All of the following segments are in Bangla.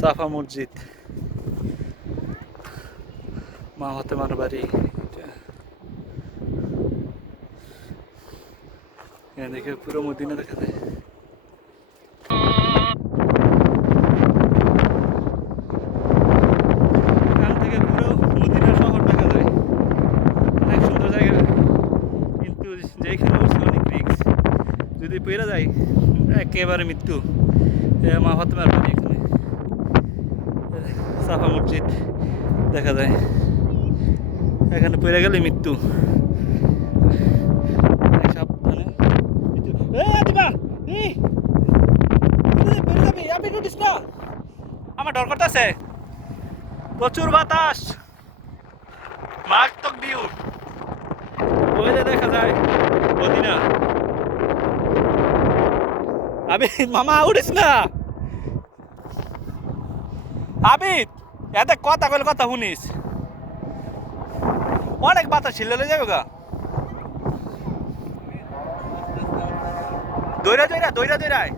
সাফা মসজিদ, মা ফাতেমার বাড়ি। এখান থেকে পুরো মদিনা দেখা যায়। এখান থেকে পুরো মদিনা শহর দেখা যায়। অনেক সুন্দর জায়গা, কিন্তু যেখানে উঠছে অনেক রিস্ক, যদি পেরে যায় একেবারে মৃত্যু। মা ফাতেমার বাড়ি এখানে, সাফা মসজিদ দেখা যায়। এখানে পড়ে গেলে মৃত্যু। সাবধানে আমার ডর করতেছে, প্রচুর বাতাস, মারাত্মক ভিউ। ওইটা দেখা যায় মদিনা। আবিদ মামা উঠিস না, আবিদ এত কথা কইলে কথা শুনিস, অনেক বাতাস ছিলে যাবে গা। দৌড়া দৌড়া দৌড়া দৌড়ায়।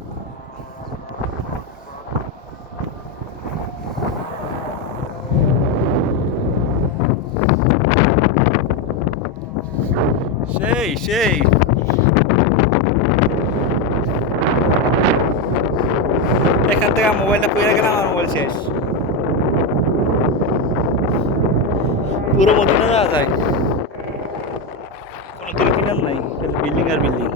সেই সেই এখান থেকে মোবাইলটা পড়ে গেলে আমার মোবাইল শেষ। পুরো মদিনা যাওয়া যায়, কোনো কিনার নাই, বিল্ডিং আর বিল্ডিং।